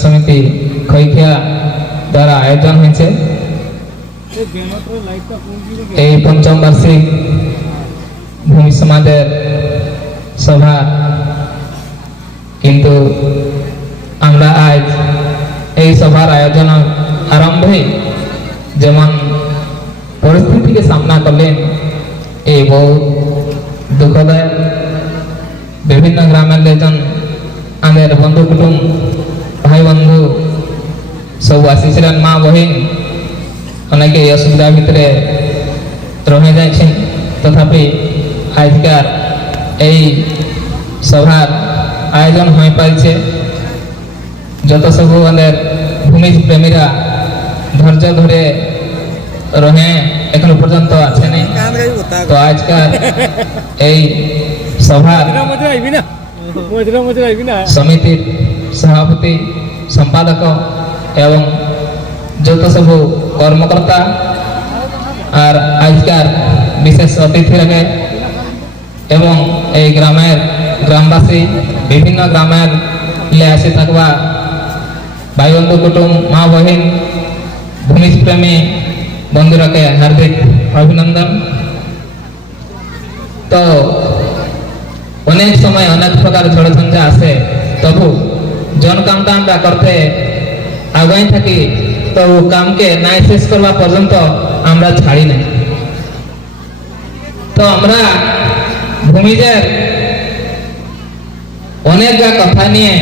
সমিতি খৈখিয়া দ্বারা আয়োজন হয়েছে এই পঞ্চম বার্ষিক ভূমি সমাজের সভা। কিন্তু আমরা আজ এই সভার আয়োজন আরম্ভে যেমন পরিস্থিতিকে সামনা করলেন এই বহু দুঃখদায়ক। বিভিন্ন গ্রামের লোকজন আমাদের বন্ধু কুটুম ভাই বন্ধু সব আসিছিলেন, মা বহিন অনেকে এই অসুবিধার ভিতরে রয়ে যাচ্ছেন। তথাপি আজকার এই সভার আয়োজন হয়ে পারছে। যত সব আমাদের ভূমি প্রেমীরা ধৈর্য ধরে রহে এখনো পর্যন্ত আছেন, তো আজকাল এই সভার সমিতির সভাপতি সম্পাদক এবং যত সব কর্মকর্তা আর আজকার বিশেষ অতিথি রহে এবং এই গ্রামবাসী বিভিন্ন গ্রামের আসি থাকবা ভাই বন্ধু কুটুম মা বহিন ভূমি প্রেমী বন্ধুরাকে হার্দিক অভিনন্দন। তো অনেক সময় অনেক প্রকার ঝড়ঝঞ্ঝা আসে, তবু জন কামটা আমরা করতে আগাই থাকি, তো কামকে নাই শেষ করবা পর্যন্ত আমরা ছাড়ি নাই। তো আমরা ভূমিদের অনেক কথা নিয়ে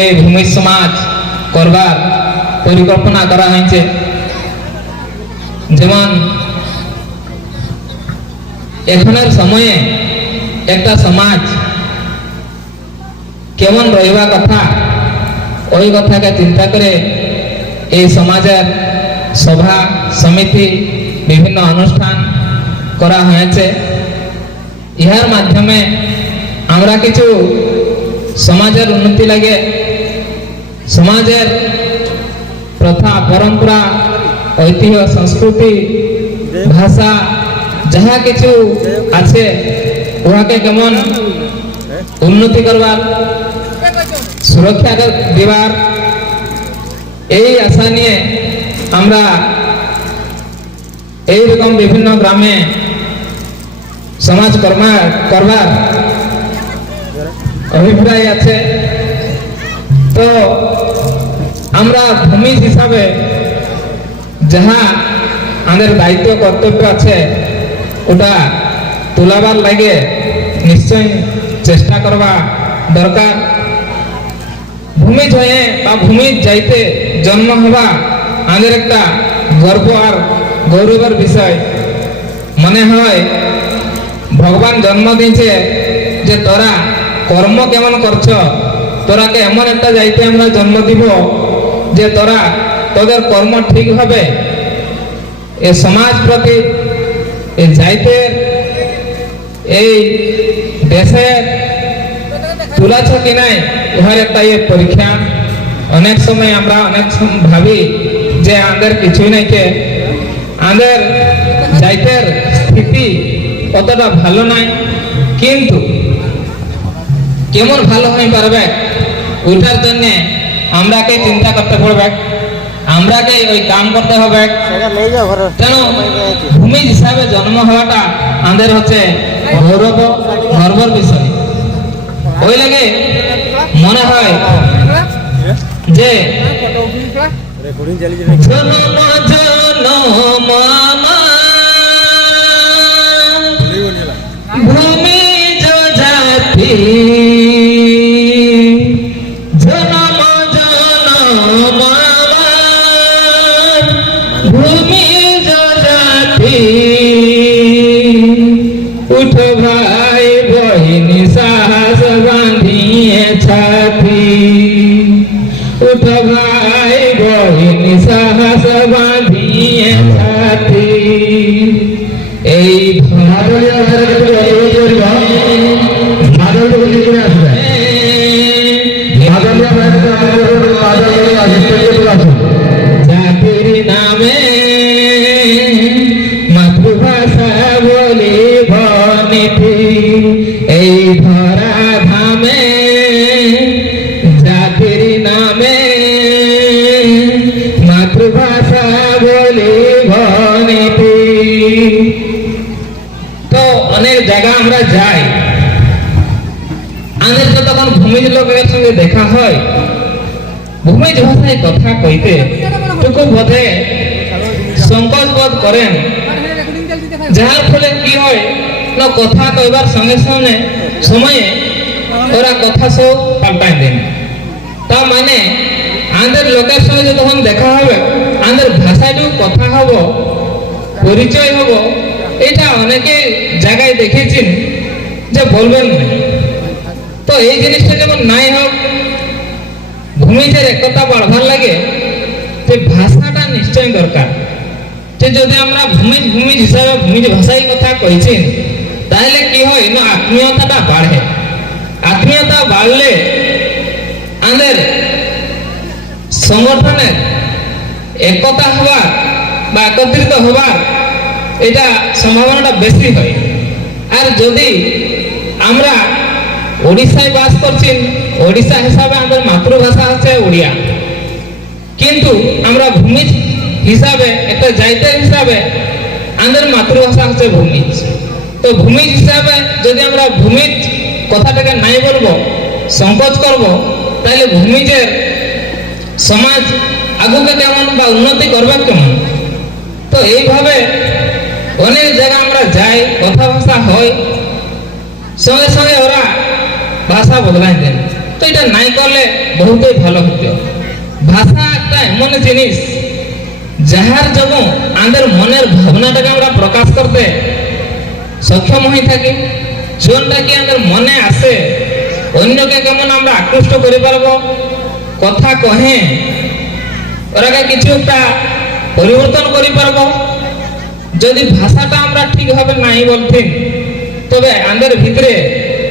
এই ভূমি সমাজ করবার পরিকল্পনা করা হয়েছে। যেমন এখনের সময়ে একটা সমাজ কেমন রহিবা কথা, ওই কথাকে চিন্তা করে এই সমাজের সভা সমিতি বিভিন্ন অনুষ্ঠান করা হয়েছে। ইহার মাধ্যমে আমরা কিছু সমাজের উন্নতি লাগে, সমাজের প্রথা পরম্পরা ঐতিহ্য সংস্কৃতি ভাষা যাহা কিছু আছে উহাকে কেমন উন্নতি করবার সুরক্ষা দিবার এই আশা নিয়ে আমরা এইরকম বিভিন্ন গ্রামে সমাজ করবার অভিপ্রায় আছে। তো আমরা ভূমি হিসাবে যাহা আমাদের দায়িত্ব কর্তব্য আছে ওটা তোলাবার লাগে নিশ্চয় চেষ্টা করবা দরকার। ভূমি হয়ে বা ভূমি যাইতে জন্ম হওয়া আমাদের একটা গর্ব আর গৌরবের বিষয়। মনে হয় ভগবান জন্ম দিয়েছে যে তোরা কর্ম কেমন করছ, তোরাকে এমন একটা যাইতে আমরা জন্ম দিব যে তোরা তোদের কর্ম ঠিক হবে। এ সমাজ প্রতি এই যাইতে এই দেশে তুলাছ কি নাই উহার একটা পরীক্ষা। অনেক সময় আমরা অনেক ভাবি যে আমাদের কিছুই নাই, কে আমাদের যাইতের স্থিতি অতটা ভালো নাই, কিন্তু কেমন ভালো হয়ে পারবে ওইটার জন্য আমরাকে চিন্তা করতে পড়বে, আমরাকে ওই কাম করতে হবে। কেন ভূমি হিসাবে জন্ম হওয়াটা আমাদের হচ্ছে গর্বর বিষয়। ওই লাগে মনে হয় যে ভূমি জাতি ভূমি জাতি উঠ ভাই বহিনী সাহস বাঁধিয়ে ছাতি, উঠ ভাই বহিনী সাহস বাঁধিয়ে ছাতি। যাই, আমাদের যতক্ষণ ভূমিজ লোকের সঙ্গে দেখা হয়, ভূমিজ ভাষায় কথা কইতে টুকু বোধে সংকোচ বোধ করেন, যার ফলে কি হয় না কথা কইবার সঙ্গে সঙ্গে সময়ে ওরা কথা সব পাল্টাই দেন। তা মানে আমাদের লোকের সঙ্গে যখন দেখা হবে, আমাদের ভাষাটাও কথা হব, পরিচয় হব, এটা অনেকে জায়গায় দেখেছেন যে বলবেন না। তো এই জিনিসটা যেমন নাই হোক, ভূমিজের একতা বাড়বার লাগে যে ভাষাটা নিশ্চয় দরকার। যে যদি আমরা ভূমিজ হিসাবে ভূমিজ ভাষায় কথা কইছেন, তাহলে কি হয় না আত্মীয়তাটা বাড়ে। আত্মীয়তা বাড়লে আমাদের সংগঠনের একতা হওয়ার বা একত্রিত হওয়ার এটা সম্ভাবনাটা বেশি হয়। আর যদি আমরা ওড়িশায় বাস করছি, ওড়িশা হিসাবে আমাদের মাতৃভাষা হচ্ছে ওড়িয়া, কিন্তু আমরা ভূমিজ হিসাবে একটা জায়গা হিসাবে আমাদের মাতৃভাষা হচ্ছে ভূমিজ। তো ভূমিজ হিসাবে যদি আমরা ভূমিজ কথাটাকে নাই বলবো, সংকোচ করব, তাহলে ভূমিজের সমাজ আগুকে কেমন বা উন্নতি করবে কেমন। তো এইভাবে অনেক জায়গা আমরা যাই, কথা ভাষা হয়, সঙ্গে সঙ্গে ওরা ভাষা বদলাই দেন। তো এটা নাই করলে বহুতই ভালো হতো। ভাষা একটা এমন জিনিস যাহার জন্য আমাদের মনের ভাবনাটাকে আমরা প্রকাশ করতে সক্ষম হয়ে থাকি। যোনটা কি আমাদের মনে আসে, অন্যকে কেমন আমরা আকৃষ্ট করে পারবো, কথা কহে ওরাকে কিছু একটা পরিবর্তন করে পারবো। যদি ভাষাটা আমরা ঠিকভাবে নাই বলতেন, তবে আমাদের ভিতরে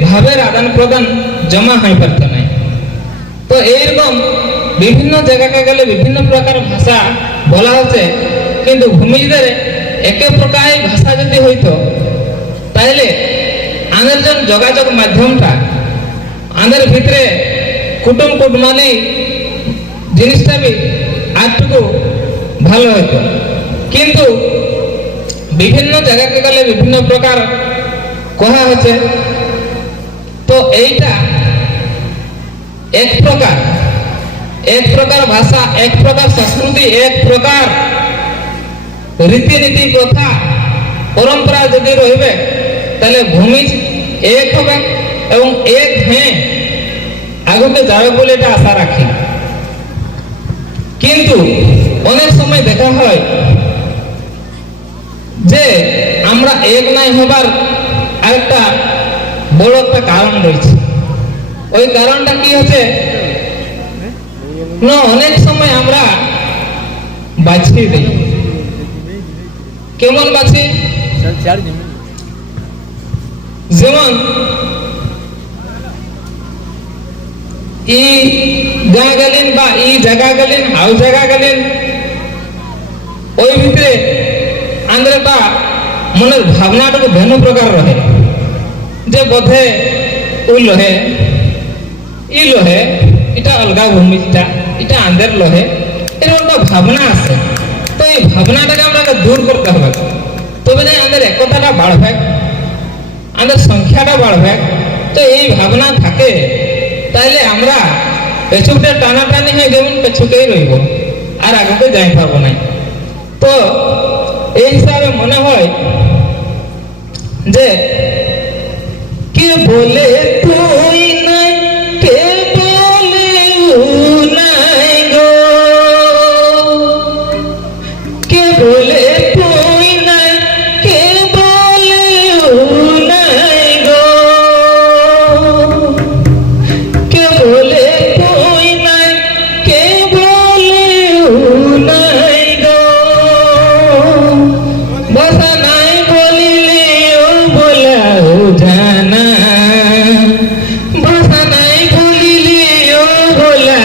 ভাবের আদান প্রদান জমা হয়ে পারত না। তো এইরকম বিভিন্ন জায়গাকে গেলে বিভিন্ন প্রকার ভাষা বলা হচ্ছে, কিন্তু ভূমিজদের একে প্রকার ভাষা যদি হইতো, তাহলে আমাদের যে যোগাযোগ মাধ্যমটা আমাদের ভিতরে কুটুম কুটমালি জিনিসটা বি আরটুকু ভালো হইতো। কিন্তু বিভিন্ন জায়গাকে গেলে বিভিন্ন প্রকার কহা হচ্ছে। তো এইটা এক প্রকার ভাষা, এক প্রকার সংস্কৃতি, এক প্রকার রীতিনীতি কথা পরম্পরা যদি রইবে, তাহলে ভূমিজ এক হবে এবং এক হ্যাঁ আগুকে যাবে বলে এটা আশা রাখি। কিন্তু অনেক সময় দেখা হয় যে আমরা এক নাই হবার আরেকটা বড় একটা কারণ রয়েছে। ওই কারণটা কি হচ্ছে না, অনেক সময় আমরা বাছিয়ে দিই। কেমন বাছি? যেমন ই গা গেলেন বা ই জায়গা গেলেন, হাউ জায়গা গেলেন, ওই ভিতরে আমাদের একটা মনের ভাবনাটুকু ভিন্ন প্রকার রহে। যে বোধে ও লহে, ই লহে, এটা অলগা ভূমিটা, এটা আন্দের লহে, এরকম একটা ভাবনা আছে। তো এই ভাবনাটাকে আমরা দূর করতে হবে, তবে যাই আমাদের একতাটা বাড়বে, আমাদের সংখ্যাটা বাড়বে। তো এই ভাবনা থাকে, তাহলে আমরা পেছুকে টানাটানি হয়ে যেমন পেছুকেই রইব, আর আগে যাই পাবো না। তো এই হিসাবে মনে হয় যে কে বলে তুই নাই, কে বলে নাই গো, কে বলে তুই নাই, কে বলে নাই গো, কে বলে তুই নাই, কে বলে নাই গো, ভাষা নাই বলিলে ও বলা জানা, ভাষা নাই বলিলে ও বলা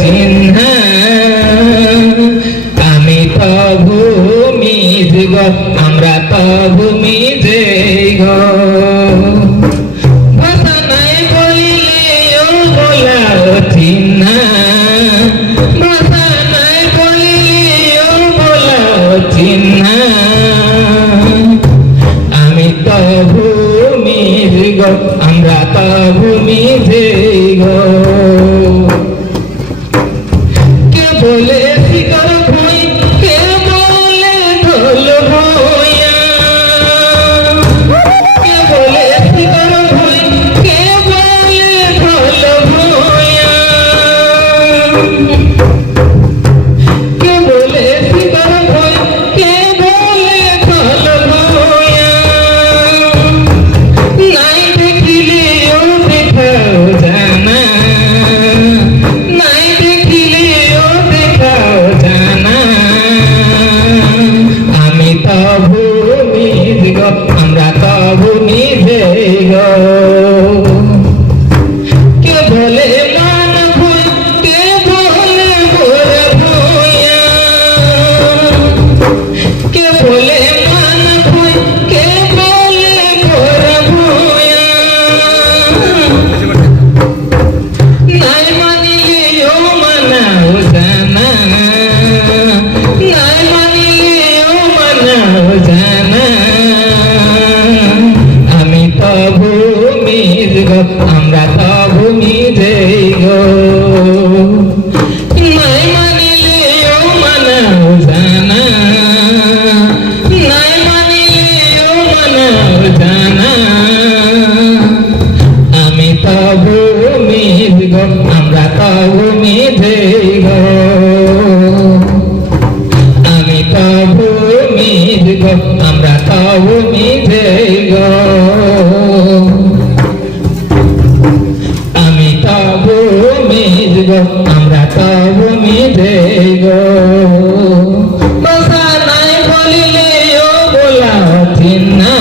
চিহ্না, আমি তো ভূমিজ গো, আমরা তো ভূমিজ গো, ভাষা নাই বলিলে ও বলা চিহ্না, ভাষা নাই বলিলে ও বলা চিহ্না, আমি তো ভূমিজ গো আমরা তবু নিজে গো কে বলে শিকর ভুঁই কে বলে ঢোল ভুঁইয়া কে বলে শিকর ভুঁই কে বলে ঢোল ভুঁইয়া কে বলে শিকর ভুঁই কে বলে ঢোল ভুঁইয়া নাই দেখিলেও দেখাও জানা নাই দেখিলেও দেখাও জানা আমি তবু নিজ গো আমরা তবু নিজে গো কে বলে মান ভুঁই কে বলে ভোর ভুঁইয়া কে বলে মান ভুঁই কে বলে ভোর ভুঁইয়া নাই মানিলেও মানাও জানা নাই মানিলেও মানাও জানা আমি তবু নিজ গো আমরা তবু নিজে গো নাই মানিলেও মানাও জানা নাই মানিলেও মানাও জানা আমি তবু নিজ গো আমরা তবু নিজে গো আমি তবু নিজ গো আমরা তবু নিজে গো আমি তবু নিজ গো আমরা তবু নিজে গো বসা নাই বলিলেও বলাও চিন্না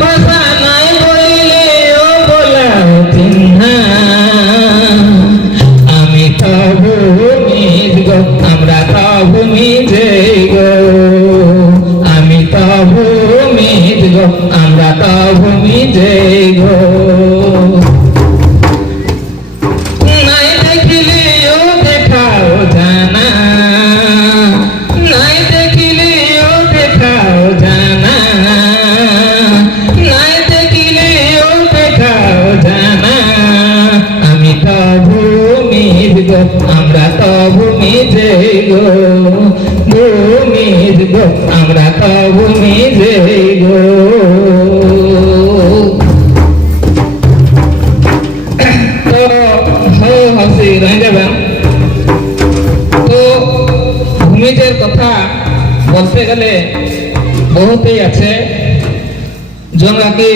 বসা নাই বলিলেও বলাও চিন্না আমি তবু নিজ গো আমরা তবু নিজে গো আমি তবু নিজ গো আমরা তবু নিজে গো নাই দেখিলেও দেখাও জানা নাই দেখিলেও দেখাও জানা নাই দেখিলেও দেখাও জানা আমি তবু নিজ গো আমরা তবু নিজে গো নিজ গো আমরা তবু নিজে গো তো হসি রয়ে যাবেন তো ভূমিজের কথা বলতে গেলে বহুতই আছে যেগুলা কি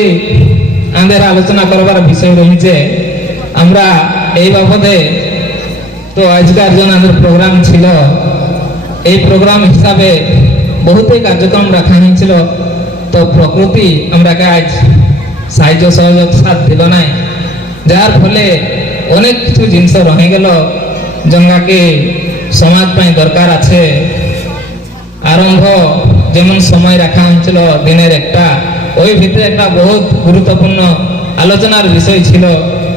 আমাদের আলোচনা করবার বিষয় রয়েছে আমরা এই বাবদে তো আজকার জন আমাদের প্রোগ্রাম ছিল এই প্রোগ্রাম হিসাবে বহুতই কার্যক্রম রাখা হয়েছিল তো প্রকৃতি আমরাকে আজ সাহায্য সহযোগ সাথ দিল নাই যার ফলে অনেক কিছু জিনিস রয়ে গেল যেগুলাকে সমাজ পাই দরকার আছে আরম্ভ যেমন সময় রাখা হয়েছিল দিনের একটা ওই ভিতরে একটা বহুত গুরুত্বপূর্ণ আলোচনার বিষয় ছিল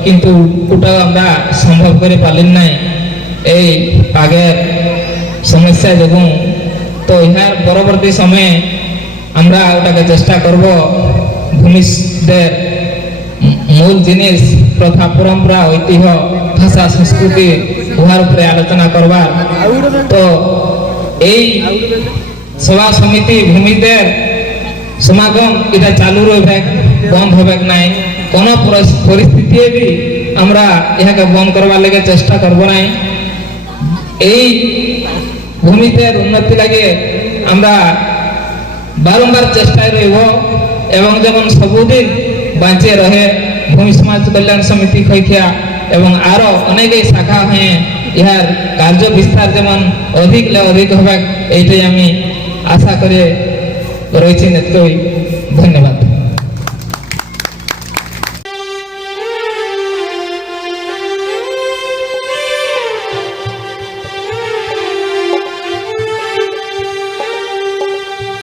কিন্তু ওটাও আমরা সম্ভব করে পারলেন নাই এই আগের সমস্যা যখন তো ইহার পরবর্তী সময়ে আমরা ওটাকে চেষ্টা করব ভূমিদের মূল জিনিস প্রথা পরম্পরা ঐতিহ্য ভাষা সংস্কৃতি উহার উপরে আলোচনা করবার তো এই সভা সমিতি ভূমিদের সমাগম এটা চালু রইবে বন্ধ হবে নাই কোন পরিস্থিতি বি আমরা ইহাকে বন্ধ করবার লাগে চেষ্টা করব নাই এই ভূমিদের উন্নতি লাগে আমরা বারংবার চেষ্টায় রইব এবং যেমন সবুদিন বাঁচে রহে ভূমি সমাজ কল্যাণ সমিতি খৈখিয়া এবং আরো অনেকেই শাখা হয়ে ইহার কার্য বিস্তার যেমন অধিক হবে এইটাই আমি আশা করে রয়েছি নেত্রই ধন্যবাদ।